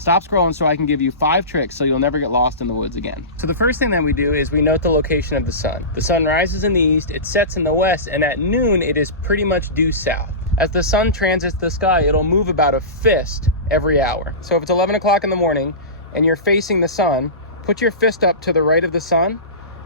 Stop scrolling so I can give you 5 tricks so you'll never get lost in the woods again. So the first thing that we do is we note the location of the sun. The sun rises in the east, it sets in the west, and at noon it is pretty much due south. As the sun transits the sky, it'll move about a fist every hour. So if it's 11 o'clock in the morning and you're facing the sun, put your fist up to the right of the sun,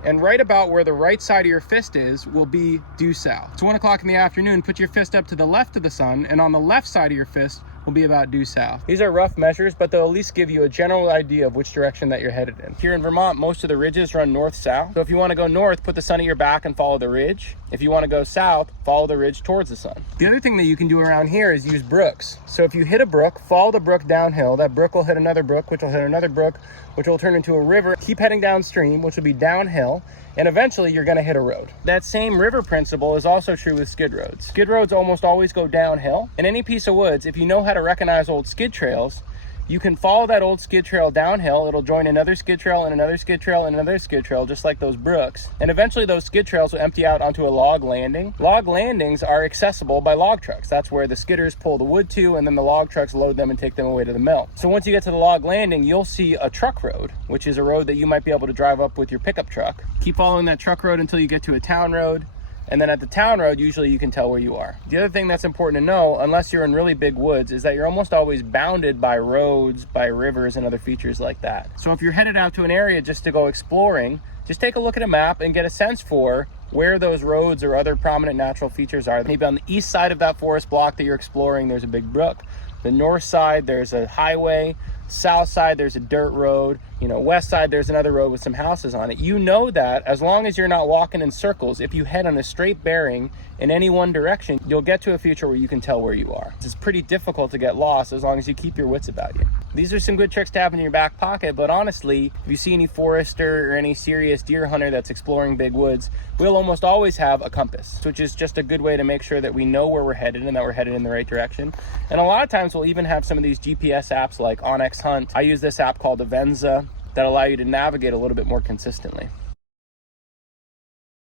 and right about where the right side of your fist is will be due south. It's 1 o'clock in the afternoon, put your fist up to the left of the sun, and on the left side of your fist will be about due south. These are rough measures, but they'll at least give you a general idea of which direction that you're headed in. Here in Vermont, most of the ridges run north-south. So if you want to go north, put the sun at your back and follow the ridge. If you want to go south, follow the ridge towards the sun. The other thing that you can do around here is use brooks. So if you hit a brook, follow the brook downhill. That brook will hit another brook, which will hit another brook, which will turn into a river. Keep heading downstream, which will be downhill, and eventually you're going to hit a road. That same river principle is also true with skid roads. Skid roads almost always go downhill. In any piece of woods, if you know how to recognize old skid trails, you can follow that old skid trail downhill. It'll join another skid trail and another skid trail and another skid trail, just like those brooks. And eventually those skid trails will empty out onto a log landing. Log landings are accessible by log trucks. That's where the skidders pull the wood to, and then the log trucks load them and take them away to the mill. So once you get to the log landing, you'll see a truck road, which is a road that you might be able to drive up with your pickup truck. Keep following that truck road until you get to a town road. And then at the town road, usually you can tell where you are. The other thing that's important to know, unless you're in really big woods, is that you're almost always bounded by roads, by rivers, and other features like that. So if you're headed out to an area just to go exploring, just take a look at a map and get a sense for where those roads or other prominent natural features are. Maybe on the east side of that forest block that you're exploring, there's a big brook. The north side, there's a highway. South side, there's a dirt road. West side, there's another road with some houses on it. You know that as long as you're not walking in circles, if you head on a straight bearing in any one direction, you'll get to a future where you can tell where you are. It's pretty difficult to get lost as long as you keep your wits about you. These are some good tricks to have in your back pocket, but honestly, if you see any forester or any serious deer hunter that's exploring big woods, we'll almost always have a compass, which is just a good way to make sure that we know where we're headed and that we're headed in the right direction. And a lot of times we'll even have some of these GPS apps like Onyx Hunt. I use this app called Avenza that allow you to navigate a little bit more consistently.